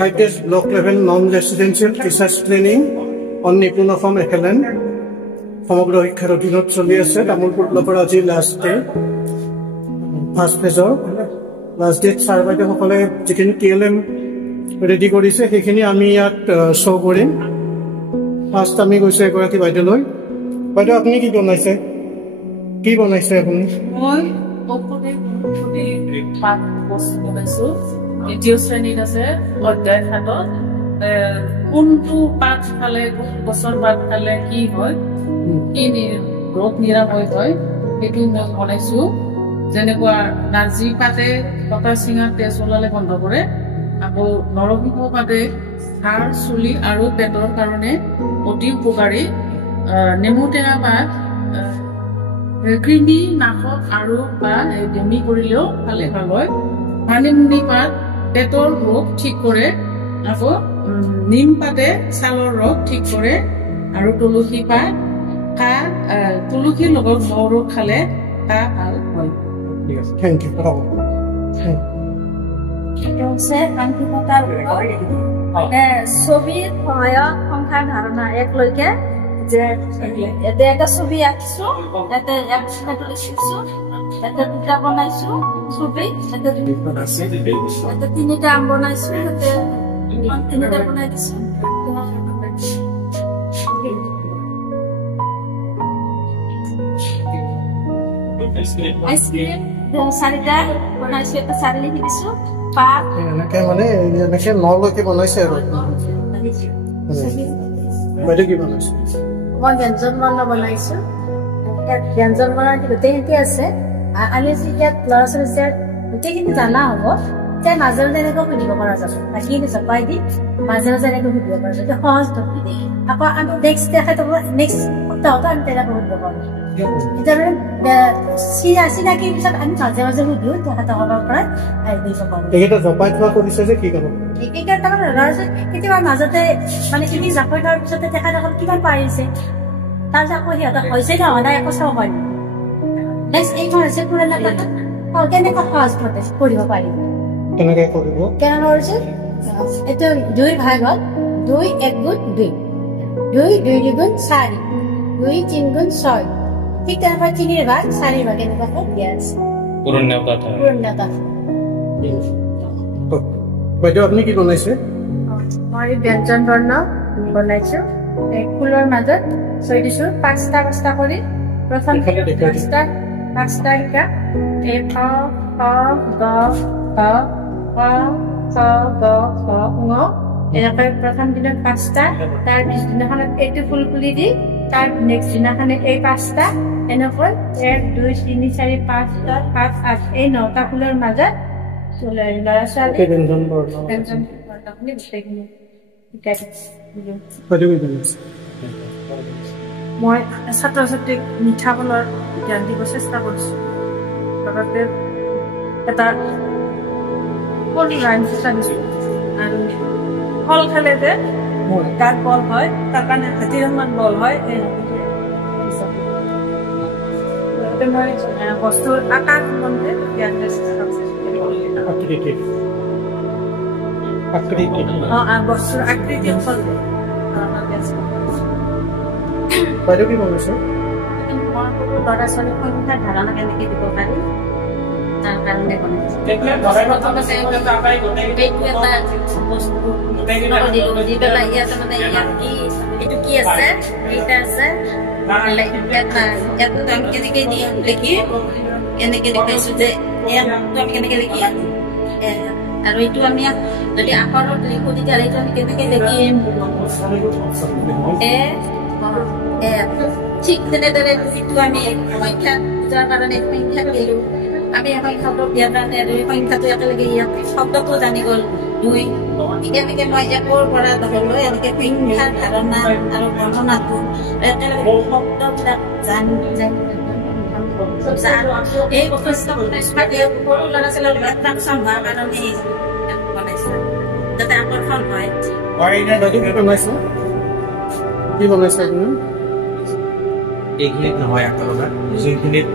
Highest block level non-residential research training on Nipuna from Ekelen. সমগ্র শিক্ষাৰ অধীনত চলি আছে তামুলপুৰ ব্লকৰ আজি লাষ্ট ডে ফাৰ্ষ্ট ফেজৰ লাষ্ট ডেট ছাৰ বাইদেউসকলে যিখিনি TLM ৰেডি কৰিছে সেইখিনি আমি ইয়াত শ্ব' কৰিম ফাৰ্ষ্ট আমি গৈছোঁ এগৰাকী বাইদেউলৈ বাইদেউ আপুনি কি বনাইছে আপুনি মই ওপৰে পাঁচ বস্তু বনাইছো দ্বিতীয় শ্ৰেণীত আছে অধ্যায় 7 কোনটো পাঠ খালে কোন বছৰ পাঠ খালে কি হয় কি ৰোগ নিৰাময় হয় সেইটো মই বনাইছো যেনেকুৱা নাৰ্জী পাতে কটা চিঙা তেজ ওলালে বন্ধ কৰে আকৌ নৰসিংহ পাতে হাড় চুলি আৰু পেটৰ কাৰণে অতি উপকাৰী নেমু টেঙা পাত কৃমি নাশক আৰু বা ডিমি কৰিলেও ভালে ভাল হয় মানিমুনি পাত পেটৰ ৰোগ ঠিক কৰে আকৌ নিম পাতে ছালৰ ৰোগ ঠিক কৰে আৰু তুলসী পাত তুলসীৰ লগত মৌ খালে তা ভাল হয় থেংক ইউ ছবিৰ সহায়ক সংখ্যাৰ ধাৰণা একলৈকে যে এটা এটা ছবি আঁকিছো এটা একটো লিখিছো এটা দুটা বনাইছো ছবি এটা তিনিটা আম বনাইছো তিনিটা বনাই দিছো আইসক্রিম চাৰিটা বনাইছো এটা চাৰি লিখি দিছো পাত এনেকে মানে এনেকে নলৈকে বনাইছে আৰু বাইদেউ কি বনাইছে মই ব্যঞ্জন বৰ্ণ বনাইছো ব্যঞ্জন বৰ্ণৰ গোটেইখিনি আছে আমি যেতিয়া ল'ৰা ছোৱালী গোটেইখিনি জানা হ'ব যে মাজে মাজে এনেকৈ সুধিব পৰা যাব বাকীখিনি চপাই দি মাজে মাজে এনেকৈ সুধিব পৰা যাব সহজ টপিক আকৌ আমি নেক্সট সপ্তাহতো আমি তেনেকৈ সুধিব পাৰোঁ চিনাকি পিছত আমি মাজে মাজে সুধিও তেখেতসকলৰ পৰা দিব পাৰোঁ এইকেইটা জপাই থোৱা কৰিছে যে কি কাৰণ এইকেইটা তাৰমানে ল'ৰা ছোৱালী কেতিয়াবা মাজতে মানে এইখিনি জাপাই থোৱাৰ পিছতে তেখেতসকল কিমান পাৰিছে তাৰপিছত আকৌ সিহঁতক হৈছে ন সদায় একো চাব পাৰিম নেক্সট এইখন হৈছে পুৰণা কথা কেনেকৈ সহজ মতে পঢ়িব পাৰিম কেনেকৈ কৰিব কেনেকৈ কৰিছে এইটো 2 ভাগ হ'ল 2 1 গুণ 2 2 2 গুণ 4 2 3 গুণ 6 ঠিক তেনেকৈ 3 ভাগ 4 ভাগ এনেকৈ দিয়া আছে পুৰণা কথা বাইদেউ আপুনি কি বনাইছে মই ব্যঞ্জন বৰ্ণ বনাইছো ফুলৰ মাজত ছয় দিছো পাঁচটা কৰি প্ৰথম পাঁচটা শিকা এ খ খ গ ঘ ক খ গ ঘ ঙ এনেকৈ প্ৰথম দিনত 5টা তাৰ পিছদিনাখনত এইটো ফুল ফুলি দি তাৰ নেক্সট দিনাখনে এই 5টা এনেকৈ 1 2 3 4 5 7 8 এই 9টা ফুলৰ মাজত ল'ৰা ছোৱালী ব্যঞ্জন বৰ্ণ আপুনি গোটেইখিনি শিকাই দিছে মই ছাত্ৰ ছাত্ৰীক মিঠা ফলৰ জ্ঞান দিব চেষ্টা কৰিছো লগতে এটা ফল ৰাইম চেষ্টা দিছো আৰু ফল খালে যে গাত বল হয় তাৰ কাৰণে হাতীৰমান বল হয় মই বস্তুৰ আকাৰ সম্বন্ধে জ্ঞান দিয়া চেষ্টা কৰিছো বস্তুৰ আকৃতি সম্বন্ধে বাইদেউ কি বনাইছে ল'ৰা ছোৱালীৰ সংখ্যাৰ ধাৰণা কেনেকৈ দিব পাৰি তাৰ কাৰণে বনাইছো এইটো কি আছে এইটা আছে কেনেকে দি লিখি এনেকে দেখাইছো যে কেনেকে লিখি আৰু এইটো আমি যদি আখৰত লিখো তেতিয়াহ'লে এইটো আমি কেনেকে লিখিম ঠিক তেনেদৰে যিটো আমি সংখ্যা বুজাৰ কাৰণে সংখ্যা দিলো আমি সংখ্যাটো দিয়াৰ কাৰণে সংখ্যাটো একেলগে ইয়াত শব্দটো জানি গ'ল 2 এনেকে মই 1ৰ পৰা 10 লৈ এনেকে সংখ্যাৰ ধাৰণা আৰু বৰ্ণনাটো একেলগে শব্দবিলাক জানি এই বস্তুটো ল'ৰা ছোৱালীৰ এট্ৰাকশ্যন হোৱাৰ কাৰণে বনাইছে যাতে আকৰ্ষণ হয় কি বনাইছে আপুনি এইখিনিত নহয় আপোনালোকে যোনখিনিত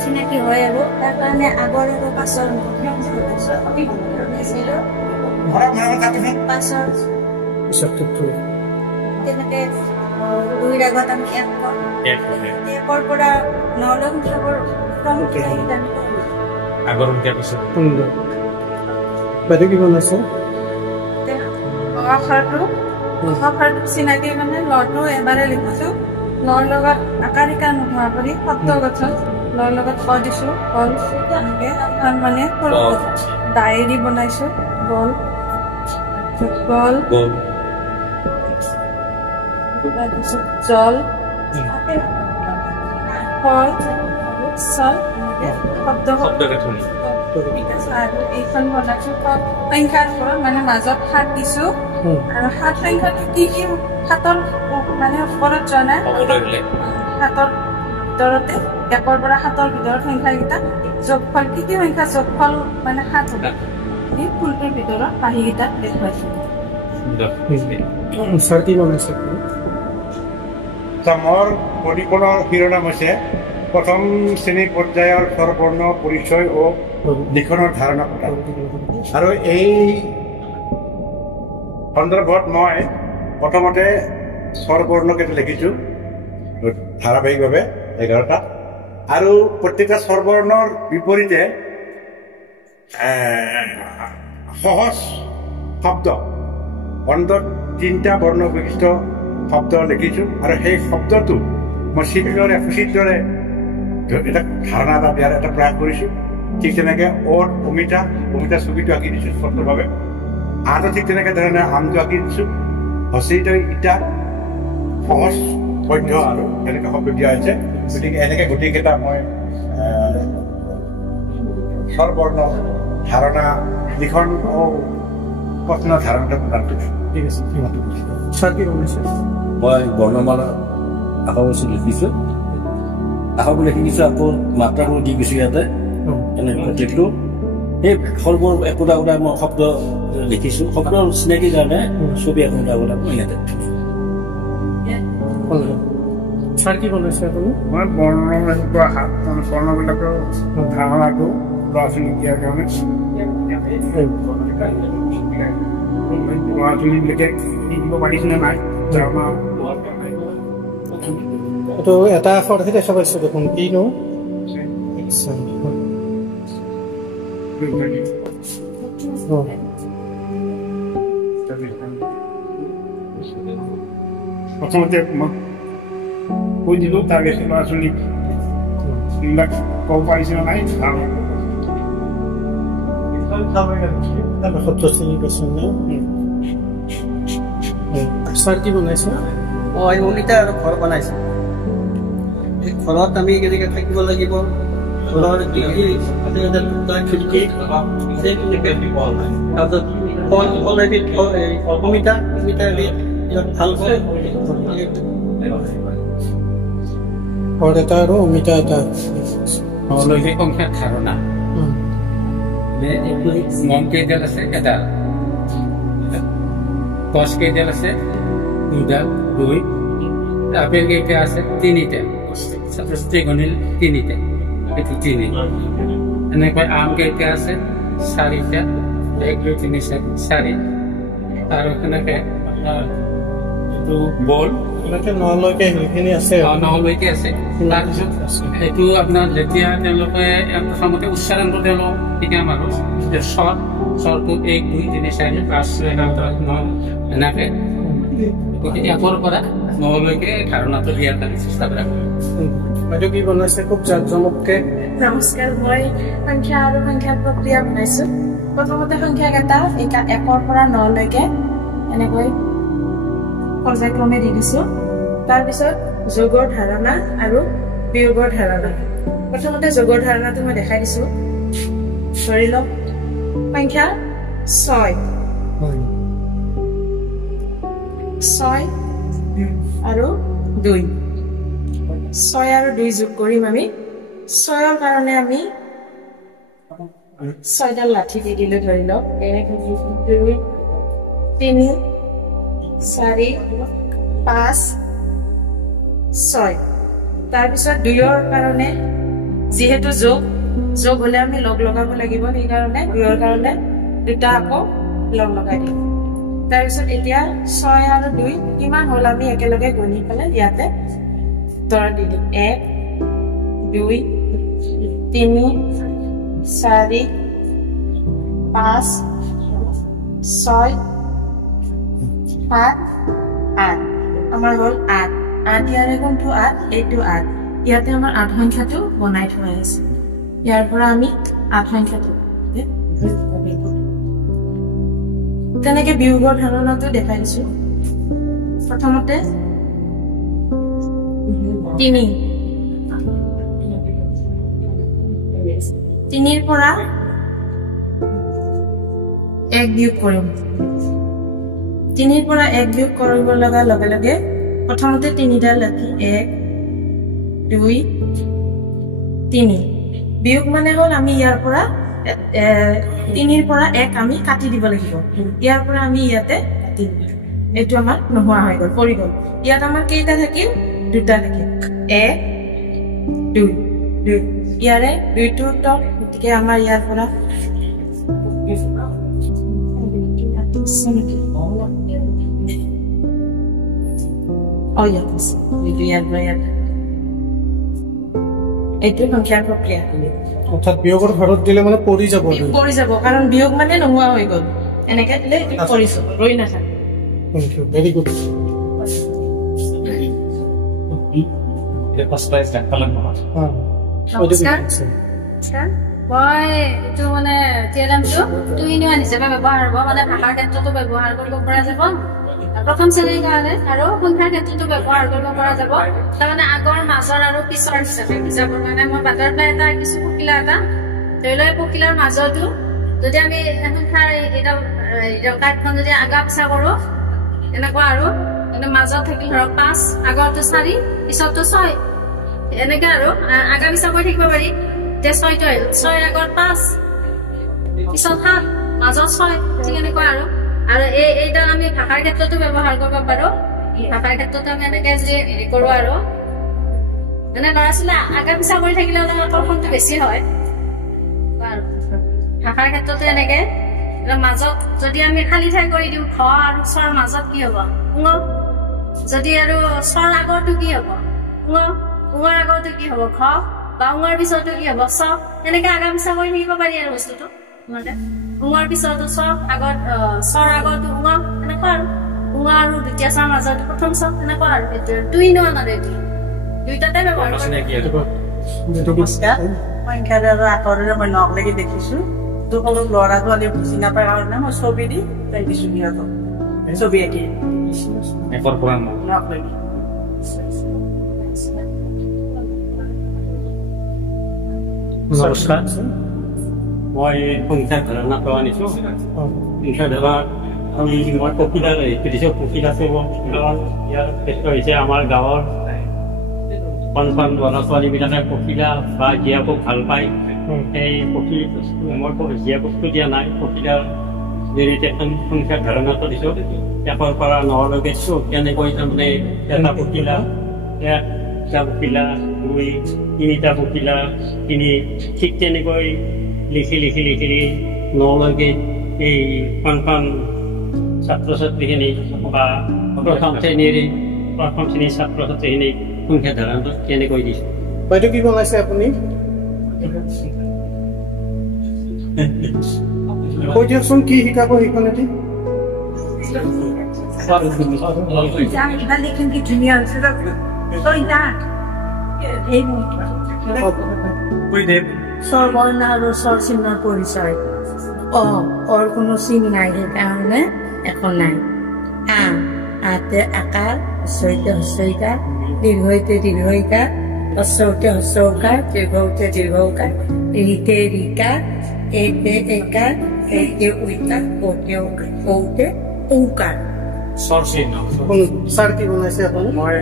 চিনাকি হয় আৰু তাৰ কাৰণে আগৰ আৰু পাছৰ তেনেকে 2 আগত আমি 1 পৰা 9 সংখ্যাবোৰ কি বনাইছে চিনাকি মানে লটো এবাৰে লিখিছো লৰ লগত আকাৰ ইকাৰ নোহোৱা কৰি শব্দ গঠন লৰ লগত ক দিছো কল মানে ডায়েৰী বনাইছো গল গল জল ফল চল শব্দ গঠন আৰু এইখন বনাইছো সংখ্যাৰ পৰা মানে মাজত 7 দিছো আৰু 7 সংখ্যাটো কি হাতৰ মানে ওপৰত জনা হাতৰ ভিতৰতে 1 পৰা 7ৰ ভিতৰত সংখ্যাকেইটা যোগফল কি সংখ্যা যোগফল মানে 7 হ'ব এই ফুলটোৰ ভিতৰত বাহিকেইটা দেখুৱাইছো স্যাৰ কি বনাইছে মোৰ পৰিকল্পনাৰ শিৰোনাম হৈছে প্ৰথম শ্ৰেণী পৰ্যায়ৰ স্বৰবৰ্ণ পৰিচয় ও লিখনৰ ধাৰণা আৰু এই সন্দৰ্ভত মই প্ৰথমতে স্বৰবৰ্ণকেইটা লিখিছোঁ ধাৰাবাহিকভাৱে 11টা আৰু প্ৰত্যেকটা স্বৰবৰ্ণৰ বিপৰীতে সহজ শব্দ অন্তত 3টা বৰ্ণ বিশিষ্ট শব্দ লিখিছোঁ আৰু সেই শব্দটো মই চিত্ৰৰে সুচিত্ৰৰে এটা ধাৰণা এটা দিয়াৰ এটা প্ৰয়াস কৰিছোঁ ঠিক তেনেকৈ অমিতা ছবিটো আঁকি দিছোঁ স্পষ্টভাৱে আনটো ঠিক তেনেকৈ ধৰণে আমটো আঁকি দিছোঁ হচিত ইটা সহজ পদ্য আৰু এনেকৈ শব্দ দিয়া হৈছে গতিকে এনেকৈ গোটেইকেইটা মই স্বৰবৰ্ণ ধাৰণা লিখন কথনৰ ধাৰণাটো প্ৰদান কৰিছোঁ ঠিক আছে স্যাৰ কি বনাইছে মই বৰ্ণমালা আখৰবোৰ লিখিছোঁ আখৰবোৰ লিখি দিছোঁ আকৌ মাত্ৰাবোৰ দি গৈছোঁ ইয়াতে এনে প্ৰত্যেকটো সেই আখৰবোৰ একোটা মই শব্দ লিখিছোঁ শব্দৰ চিনাকিৰ কাৰণে ছবি একোটা মই ইয়াতে স্যাৰ কি বনাইছে আপুনি মই বৰ্ণবিলাকৰ ধাৰণাটো ল'ৰা ছোৱালীক দিয়াৰ কাৰণে ল'ৰা ছোৱালীবিলাকে শিকিব পাৰিছেনে নাই এইটো এটা আখৰহে দেখা পাইছোঁ দেখোন কিনো প্ৰথমতে মই কৈ দিলোঁ তাৰপিছত ল'ৰা ছোৱালীক এইবিলাক ক'ব পাৰিছেনে নাই স্যাৰ কি বনাইছে মই অমিতা আৰু ঘৰ বনাইছোঁ এই ঘৰত আমি কেনেকৈ থাকিব লাগিব ঘৰৰ খিৰিকী তাৰপিছত ফল এবিধ অমিতা এবিধ ভালকৈ ঘৰ এটা আৰু অমিতা এটা নলৈকে সংখ্যাৰ ধাৰণা মম কেইডাল আছে এডাল গছ কেইডাল আছে 2ডাল 2 আপেল কেইটা আছে 3টা গণিল 3টা এইটো 3 এনেকৈ আম কেইটা আছে 4টা 1 2 3 4 আৰু তেনেকৈ আপোনাৰ এইটো বল এনেকৈ 9লৈকে সেইখিনি আছে 9লৈকে আছে তাৰপিছত এইটো আপোনাৰ যেতিয়া তেওঁলোকে প্ৰথমতে উচ্চাৰণটো তেওঁলোক শিকাম আৰু স্বৰটো 1 2 3 4 5 6 7 8 9 এনেকৈ গতিকে 1ৰ পৰা 9লৈকে ধাৰণাটো দিয়াৰ কাৰণে চেষ্টা কৰা বাইদেউ কি বনাইছে খুব জাকজমককে নমস্কাৰ মই সংখ্যা আৰু সংখ্যাৰ প্ৰক্ৰিয়া বনাইছোঁ প্ৰথমতে সংখ্যাকেইটা 1ৰ পৰা 9লৈকে এনেকৈ পৰ্যায়ক্ৰমে দি দিছোঁ তাৰপিছত যোগৰ ধাৰণা আৰু বিয়োগৰ ধাৰণা প্ৰথমতে যোগৰ ধাৰণাটো মই দেখাই দিছোঁ ধৰি লওক সংখ্যা 6 6 আৰু 2 6 আৰু 2 যোগ কৰিম আমি 6 ৰ কাৰণে আমি 6ডাল লাঠি দি দিলে ধৰি লওক 1 2 3 4 5 6 তাৰ পিছত 2 ৰ কাৰণে যেহেতু যোগ হলে আমি লগ লগাব লাগিব এই কাৰণে 2 ৰ কাৰণে দুটা আকৌ লগ লগাই দিম তাৰ পিছত এতিয়া 6 আৰু 2 কিমান হল আমি একেলগে গণি পেলাই ইয়াতে ধৰা দি দিম 1 2 3 4 5 6 7 8 আমাৰ হল 8 ইয়াৰে কোনটো 8 এইটো 8 ইয়াতে আমাৰ 8 সংখ্যাটো বনাই থোৱা আছে ইয়াৰ পৰা আমি 8 সংখ্যাটো তেনেকে বিয়োগৰ ধাৰণাটো দেখাই দিছো প্ৰথমতে 3 3 ৰ পৰা 1 বিয়োগ কৰিম 3 ৰ পৰা 1 বিয়োগ কৰিব লগা লগে লগে প্ৰথমতে 3ডাল লাঠি 1 2 3 বিয়োগ মানে হল আমি ইয়াৰ পৰা 3 ৰ পৰা 1 আমি কাটি দিব লাগিব ইয়াৰ পৰা আমি ইয়াতে কাটি দিম এটো আমাৰ নোহোৱা হৈ গল পৰি গল ইয়াত আমাৰ কেইটা থাকিল দুটা থাকিল 1 2 ইয়াৰে 2টো টক গতিকে আমাৰ ইয়াৰ পৰা এইটো সংখ্যাৰ প্ৰক্ৰিয়া অৰ্থাৎ বিয়োগৰ ঘৰত দিলে মানে পৰি যাব কাৰণ বিয়োগ মানে নোহোৱা হৈ গল এনেকে দিলে কৰিছো ৰৈ নাথাকে থ্যাংক ইউ ভেৰি গুড মই এইটো মানে টিএলএমটো 2-in-1 হিচাপে ব্যৱহাৰ হ'ব মানে ভাষাৰ ক্ষেত্ৰতো ব্যৱহাৰ কৰিব পৰা যাব প্ৰথম শ্ৰেণীৰ কাৰণে আৰু সংখ্যাৰ ক্ষেত্ৰতো ব্যৱহাৰ কৰিব পৰা যাব তাৰমানে আগৰ মাজৰ আৰু পিছৰ হিচাপে বুজাবৰ কাৰণে মই বাটাৰফ্লাই এটা কিছু পখিলা এটা ধৰি লওক পখিলাৰ মাজতো যদি আমি সংখ্যাৰ এটা কাৰ্ডখন যদি আগা পিছা কৰোঁ এনেকুৱা আৰু মাজত থাকিল ধৰক 5 আগৰটো 4 পিছৰটো 6 এনেকে আৰু আগা পিছা কৰি থাকিব পাৰি তে 6টো আহিল 6 আগৰ 5 পিছত 7 মাজত 6 ঠিক এনেকুৱা আৰু এইটা আমি ভাষাৰ ক্ষেত্ৰতো ব্যৱহাৰ কৰিব পাৰো ভাষাৰ ক্ষেত্ৰতো আমি এনেকে যে হেৰি কৰো আৰু মানে ল'ৰা ছোৱালী আগা পিছা কৰি থাকিলে আকৰ্ষণটো বেছি হয় ভাষাৰ ক্ষেত্ৰতো এনেকে মাজত যদি আমি খালি ঠাই কৰি দিওঁ খ আৰু ছ মাজত কি হ'ব ঙ যদি আৰু ছৰ আগৰটো কি হ'ব ঙৰ আগৰটো কি হ'ব খ বা ঙৰ পিছৰটো কি হ'ব ছ এনেকে আগা পিছা কৰি থাকিব পাৰি আৰু বস্তুটো মানে ঙৰ পিছৰটো ছ আগত ছৰ আগৰটো ঙ এনেকুৱা আৰু ঙ আৰু দ্বিতীয় ছৰ মাজত প্ৰথম ছ এনেকুৱা আৰু এইটো 2-in-1 আৰু এইটো দুইটাতে ব্যৱহাৰ কৰিব সংখ্যাৰ আৰু আখৰেৰে মই নখ লাগি দেখিছো সকলো ল'ৰা ছোৱালী বুজি নাপায় কাৰণে মই ছবি দি তাই দিছো সিহঁতক ছবি আঁকি নখ লাগি নমস্কাৰ মই সংখ্যাৰ ধাৰণাটো আনিছো সংখ্যাৰ ধাৰণা আমি মই পখিলা দিছোঁ পখিলাটো ইয়াৰ ক্ষেত্ৰ হৈছে আমাৰ গাঁৱৰ কণ ল'ৰা ছোৱালীবিলাকে পখিলা বা জীয়াকক ভাল পায় সেই মই জীয়া বস্তু দিয়া নাই পখিলাৰ জৰিয়তে সংখ্যাৰ ধাৰণাটো দিছোঁ 1ৰ পৰা 9লৈকে দিছোঁ কেনেকৈ তাৰমানে এটা পখিলা 1টা পখিলা 2 3টা পখিলা 3 ঠিক তেনেকৈ লিখি 9লৈকে এই কণ ছাত্ৰ ছাত্ৰীখিনি বা প্ৰথম শ্ৰেণীৰ ছাত্ৰ ছাত্ৰীখিনি সংখ্যা ধাৰণাটো কেনেকৈ দিছোঁ বাইদেউ কি বনাইছে আপুনি কৈ দিয়কচোন কি শিকাব শিক্ষণেতি স্বৰবৰ্ণ আৰু স্বৰ চিহ্নৰ পৰিচয় অৰ কোনো চিন নাই সেইকাৰণে এখন নাই আতে আকাৰ হস্ৰইতে হস্ৰইকাৰ দীৰ্ঘইতে দীৰ্ঘইকাৰ হস্ৰউতে হস্ৰউকাৰ দীৰ্ঘউতে দীৰ্ঘউকাৰ ৰিতে ৰিকাৰ এতে একাৰ এইতে উইকাৰ ওতে ঔকাৰ চিহ্ন ছাৰ কি বনাইছে আপুনি মই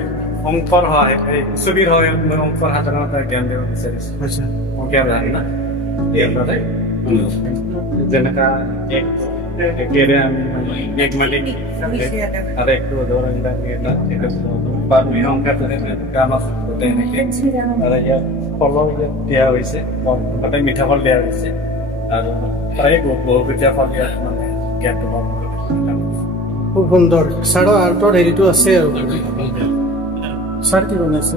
অংকৰ হয় এই ছবিৰ হয় মই অংকৰ সাধাৰণতে জ্ঞান দিব বিচাৰিছোঁ আচ্ছা অংকীয়া জানি না যেনেকা একেৰে আমি এক মালিক আৰু একটো উদাহৰণ কাম আছে এনেকৈ আৰু ইয়াত ফলৰ ইয়াত দিয়া হৈছে তাতে মিঠাফল দিয়া হৈছে আৰু প্ৰায় বহুকেইটা ফল ইয়াত মানে জ্ঞানটো খুব সুন্দৰ ছাৰৰ আৰ্টৰ হেৰিটো আছে আৰু ছাৰ কি বনাইছে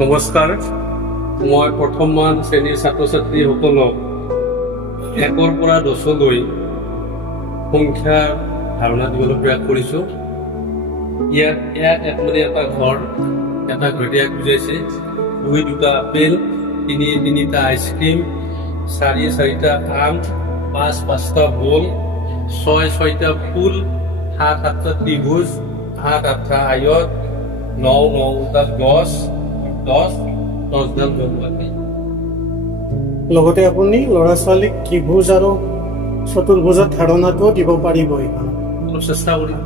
নমস্কাৰ মই প্ৰথমমান শ্ৰেণীৰ ছাত্ৰ ছাত্ৰীসকলক 1ৰ পৰা 10লৈ সংখ্যাৰ ধাৰণা দিবলৈ প্ৰয়াস কৰিছোঁ ইয়াত এক মানে এটা ঘৰ এটা ঘৰিয়াক বুজাইছে 2 দুটা আপেল 3 তিনিটা আইচক্ৰীম 4 4টা আম 5 5টা বল 6 6টা ফুল 7 8টা ত্ৰিভুজ 8 8টা আয়ত 9 9টা গছ 10 ডাল জলপাতি লগতে আপুনি ল'ৰা ছোৱালীক ত্ৰিভুজ আৰু চতুৰ্ভুজৰ ধাৰণাটো দিব পাৰিব অলপ চেষ্টা কৰিম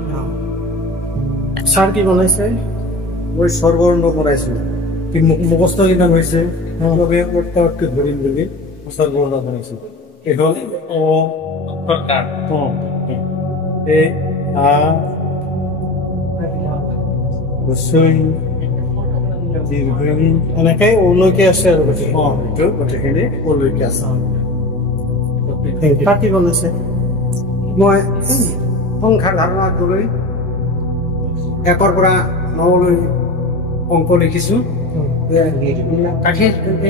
ছাৰ কি বনাইছে মই স্বৰবৰ্ণ বনাইছোঁ মুখস্থ কিমান হৈছে ধৰিম বুলি স্বৰবৰ্ণ বনাইছোঁ এখন অ এ আ এনেকৈ ওলৈকে আছে আৰু গোটেইখিনি ওলৈকে আছে ছাৰ কি বনাইছে মই সংখ্যাৰ ধাৰণাটো লৈ 1ৰ পৰা 9লৈ অংক লিখিছোঁ কাঠি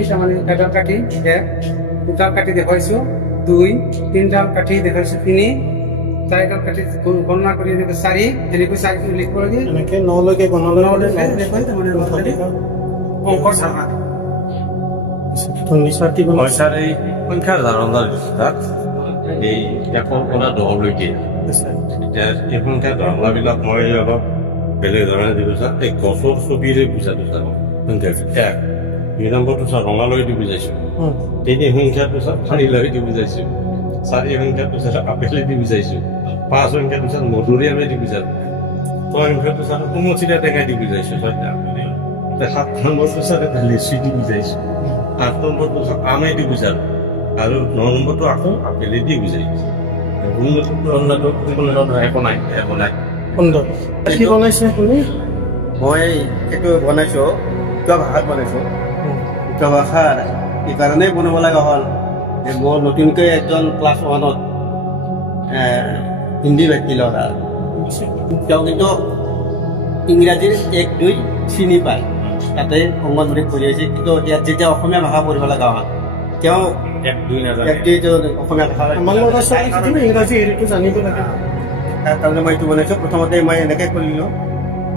তাৰমানে এডাল কাঠি 2ডাল কাঠি দেখুৱাইছোঁ 2 3ডাল কাঠি দেখুৱাইছোঁ 3 4ডাল কাঠি গণনা কৰি এনেকৈ 4 এনেকৈ 4টো লিখিব লাগে এনেকৈ 9লৈকে গণনা দেখুৱাই তাৰমানে অংকৰ ধাৰণা ছাৰ কি মই ছাৰ এই সংখ্যাৰ ধাৰণাৰ তাত এই 1ৰ পৰা 10লৈকে এতিয়া এই সংখ্যাৰ ধাৰণাবিলাক মই অলপ বেলেগ ধৰণে দিলোঁ ছাৰ এই গছৰ ছবিৰে বুজালোঁ ছাৰ সংখ্যা 2 নম্বৰটো ছাৰ ৰঙালৈ দি বুজাইছোঁ 3 সংখ্যাটো ছাৰ ফাৰিলৈ দি বুজাইছোঁ 4 সংখ্যাটো ছাৰ আপেলে দি বুজাইছোঁ 5 সংখ্যাটো ছাৰ মধুৰিআমে দি বুজালোঁ 6 সংখ্যাটো ছাৰ কুমচীয়া টেঙাই দি বুজাইছোঁ 7 নম্বৰটো ছাৰ লেচি দি বুজাইছোঁ 8 নম্বৰটো ছাৰ আমে দি বুজালোঁ আৰু 9 নম্বৰটো আকৌ আপেলে দি বুজাইছোঁ একো নাই সুন্দৰ কি বনাইছে আপুনি মই এইটো বনাইছোঁ কিবা ভাষাত বনাইছোঁ কিবা ভাষাৰ এইকাৰণেই বনাব লগা হ'ল যে মই নতুনকৈ একজন ক্লাছ 1ত হিন্দী ব্যক্তি ল'ৰা তেওঁ কিন্তু ইংৰাজীৰ 1 2 চিনি পায় তাতে অংগনবাড়ীত পঢ়ি আহিছে কিন্তু ইয়াত যেতিয়া অসমীয়া ভাষা পঢ়িব লগা হ'ল তেওঁ 1 2 অসমীয়া ভাষা আমাৰ ল'ৰা ছোৱালীক ইংৰাজী হেৰিটো জানিব লাগে তাৰমানে মই এইটো বনাইছোঁ প্ৰথমতে মই এনেকৈ কৰিলোঁ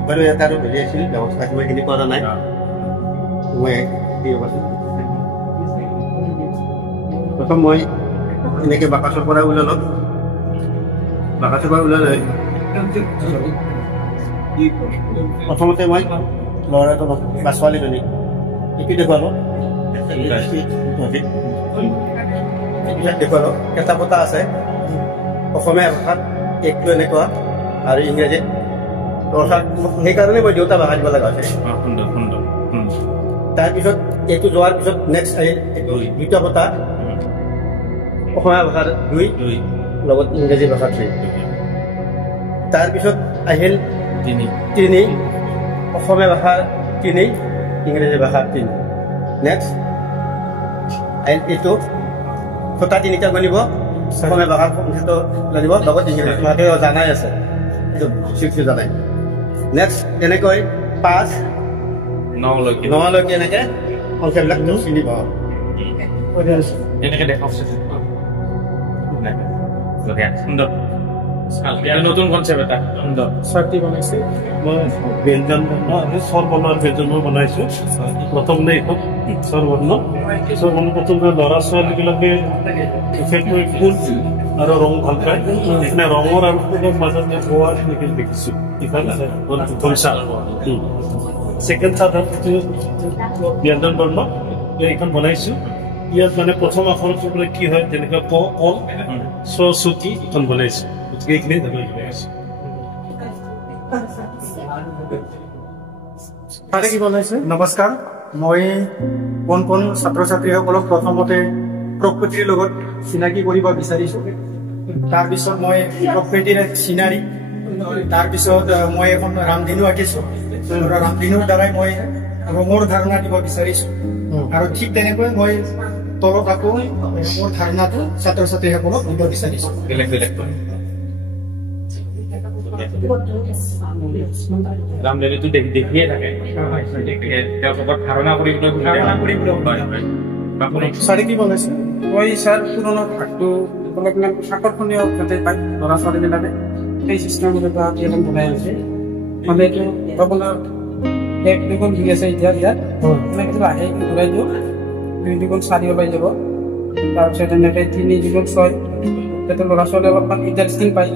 বাৰু ইয়াত আৰু হেৰি আছিল ব্যৱস্থা কিবাখিনি কৰা নাই মই প্ৰথম মই এনেকৈ বাকচৰ পৰা ওলালোঁ বাকচৰ পৰা ওলালে প্ৰথমতে মই ল'ৰাটো বা ছোৱালীজনী এইটো দেখুৱালোঁ দেখুৱালোঁ কেঁচা পতা আছে অসমীয়া ভাষাত একটো এনেকুৱা আৰু ইংৰাজীত অৰ্থাৎ সেইকাৰণে মই দুটা ভাষা দিব লগা হৈছে তাৰপিছত এইটো যোৱাৰ পিছত নেক্সট আহিল এইটো 2টা পতা অসমীয়া ভাষাৰ 2 লগত ইংৰাজী ভাষাৰ 3 তাৰপিছত আহিল 3 অসমীয়া ভাষাৰ 3 ইংৰাজী ভাষাৰ 3 নেক্সট আহিল এইটো ছটা 3টা গণিব অসমীয়া ভাষাৰ সংখ্যাটো লাগিব লগত ইংৰাজী ভাষাটো জানাই আছে এইটো শিক্ষিত জানাই নেক্সট তেনেকৈ 5 9লৈকে এনেকৈ সংখ্যাবিলাক চিনি পাওঁ এনেকৈ দেখাওকচোন সুন্দৰ নতুন কনচেপ্ট এটা সুন্দৰ ছাৰ কি বনাইছে মই ব্যঞ্জন স্বৰ বৰ্ণৰ ব্যঞ্জন মই বনাইছোঁ প্ৰথমতে এইখন স্বৰ বৰ্ণ প্ৰথমতে ল'ৰা ছোৱালীবিলাকে বিশেষকৈ ফুল আৰু ৰং ভাল পায় মানে ৰঙৰ আৰু ফুলৰ মাজত হোৱা এনেকৈ দেখিছোঁ ছেকেণ্ড চাৰ্ট ব্যঞ্জন বৰ্ণ এইখন বনাইছোঁ ইয়াত মানে প্ৰথম আখৰটো কি হয় যেনেকৈ ক ক চুকি এইখন বনাইছোঁ গতিকে এইখিনি বনাইছোঁ ছাৰে কি বনাইছে? নমস্কাৰ, মই কোন কোন ছাত্ৰ ছাত্ৰীসকলক প্ৰথমতে প্ৰকৃতিৰ লগত চিনাকি কৰিব বিচাৰিছোঁ। তাৰপিছত মই প্ৰকৃতিৰ চিনাৰী, তাৰপিছত মই এখন ৰামধেনু আঁকিছোঁ। ৰামধেনুৰ দ্বাৰাই মই ৰঙৰ ধাৰণা দিব বিচাৰিছোঁ আৰু ঠিক তেনেকৈ মই তলত আকৌ মোৰ ধাৰণাটো ছাত্ৰ ছাত্ৰীসকলক দিব বিচাৰিছোঁ। বেলেগ বেলেগ ৰামধেনুটো দেখিয়ে থাকে, তেওঁলোকৰ ধাৰণা কৰিবলৈ। ছাৰে কি বনাইছে? মই ছাৰ পুৰণা ভাগটো অলপমান আকৰ্ষণীয় যাতে পায় ল'ৰা ছোৱালীবিলাকে, সেই চিষ্টেমত এটা টিএলএম বনাই আছে। মানে এইটো আপোনাৰ 1-2 গুণ আছে এতিয়া ইয়াত, এনেকৈ আহে ঘূৰাই দিওঁ, 2 গুণ 4 ওলাই যাব। তাৰপিছত এনেকৈ 3 গুণ 6, যাতে ল'ৰা ছোৱালী অলপমান ইণ্টাৰেষ্টিং পায়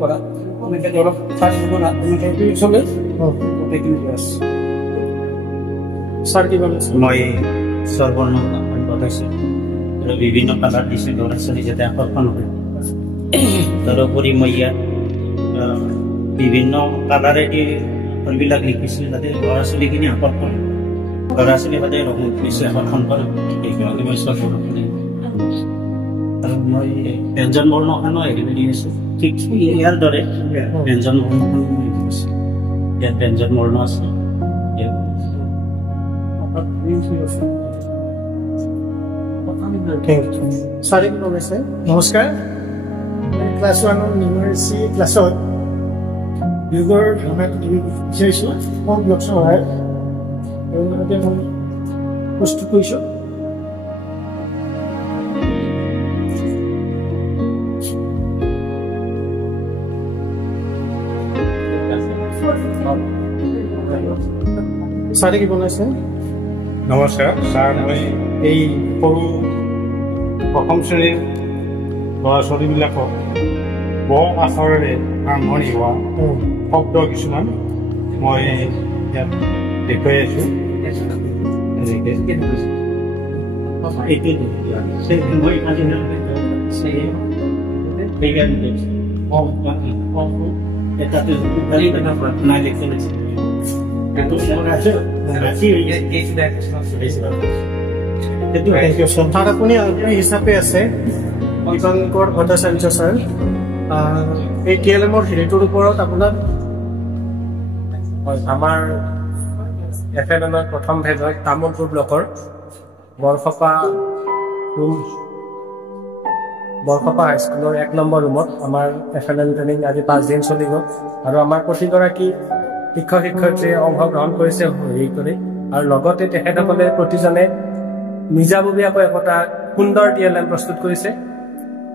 কৰা, এনেকৈ অলপ 4 গুণ 8 এনেকৈ চলে গোটেইখিনি আছে। ছাৰ কি বনাইছে? মই স্বৰবৰ্ণ বনাইছোঁ আৰু বিভিন্ন কালাৰ দিছোঁ ল'ৰা ছোৱালী যাতে আকৰ্ষণ হয়। তাৰোপৰি মই ইয়াত বিভিন্ন কালাৰেদি ফুলবিলাক লিখিছোঁ যাতে ল'ৰা ছোৱালীখিনি আকৰ্ষণ, ল'ৰা ছোৱালী সদায় ৰং বেছি আকৰ্ষণ কৰে, সেইকাৰণে মই স্বৰবৰ্ণ আৰু মই ব্যঞ্জন বৰ্ণখনো হেৰি কৰি আছোঁ, ঠিক ইয়াৰ দৰে ব্যঞ্জন বৰ্ণখন মই লিখিছোঁ। ইয়াত ব্যঞ্জন বৰ্ণ আছে। ছাৰে কি বনাইছে? নমস্কাৰ, ক্লাছ 1 নিউমাৰেচি ক্লাছত যোগৰ ধাৰণাটো দিব বিচাৰিছোঁ। মই ব্লগছৰ সহায়ত আৰু লগতে মই প্ৰস্তুত কৰিছোঁ। ছাৰে কি বনাইছে? নমস্কাৰ ছাৰ, মই এই সৰু প্ৰথম শ্ৰেণীৰ ল'ৰা ছোৱালীবিলাকক ব আখৰেৰে আৰম্ভণি হোৱা শব্দ কিছুমান মই ইয়াত দেখুৱাই আছোঁ। তাত আপুনি আগ্ৰহী হিচাপে আছে দীপাংকৰ ভট্টাচাৰ্য ছাৰ। এই টিএলএমৰ হেৰিটোৰ ওপৰত আপোনাৰ আমাৰ এফএলএনৰ প্ৰথম ভেজত তামোলপুৰ ব্লকৰ বৰসপা হাইস্কুলৰ 1 নম্বৰ ৰুমত আমাৰ এফএলএন ট্ৰেইনিং আজি 5 দিন চলিব আৰু আমাৰ প্ৰতিগৰাকী শিক্ষক শিক্ষয়িত্ৰীয়ে অংশগ্ৰহণ কৰিছে হেৰি কৰি, আৰু লগতে তেখেতসকলে প্ৰতিজনে নিজাববীয়াকৈ এটা সুন্দৰ টিএলএম প্ৰস্তুত কৰিছে।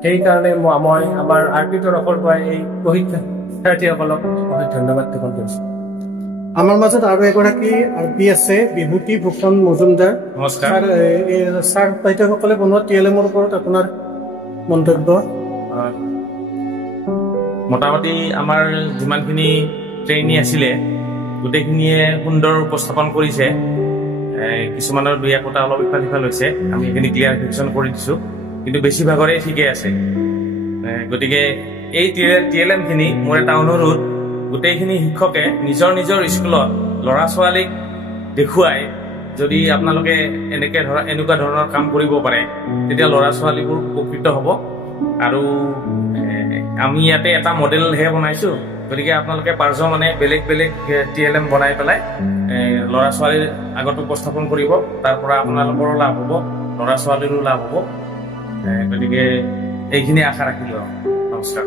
সেইকাৰণে মই আমাৰ আৰপি তৰফৰ পৰা এই শিক্ষাৰ্থীসকলক বহুত ধন্যবাদ জ্ঞাপন কৰিছোঁ। আমাৰ মাজত আৰু এগৰাকী আৰপি আছে, বিভূতি ভূষণ মজুমদাৰ। নমস্কাৰ ছাৰ, বাইদেউসকলে বনোৱা টিএলএমৰ ওপৰত আপোনাৰ মন্তব্য? মোটামুটি আমাৰ যিমানখিনি ট্ৰেইনী আছিলে গোটেইখিনিয়ে সুন্দৰ উপস্থাপন কৰিছে। কিছুমানৰ 2-1টা অলপ ইফাল সিফাল হৈছে, আমি সেইখিনি ক্লিয়াৰিফিকেশ্যন কৰি দিছোঁ, কিন্তু বেছিভাগৰে ঠিকেই আছে। গতিকে এই টিএলএমখিনি মোৰ এটা অনুৰোধ, গোটেইখিনি শিক্ষকে নিজৰ নিজৰ স্কুলত ল'ৰা ছোৱালীক দেখুৱাই যদি আপোনালোকে এনেকুৱা ধৰণৰ কাম কৰিব পাৰে, তেতিয়া ল'ৰা ছোৱালীবোৰ উপকৃত হ'ব। আৰু আমি ইয়াতে এটা মডেলহে বনাইছোঁ, গতিকে আপোনালোকে পাৰ্জনে বেলেগ বেলেগ টিএলএম বনাই পেলাই ল'ৰা ছোৱালীৰ আগত উপস্থাপন কৰিব, তাৰ পৰা আপোনালোকৰো লাভ হ'ব, ল'ৰা ছোৱালীৰো লাভ হ'ব। গতিকে এইখিনি আশা ৰাখিলোঁ। নমস্কাৰ।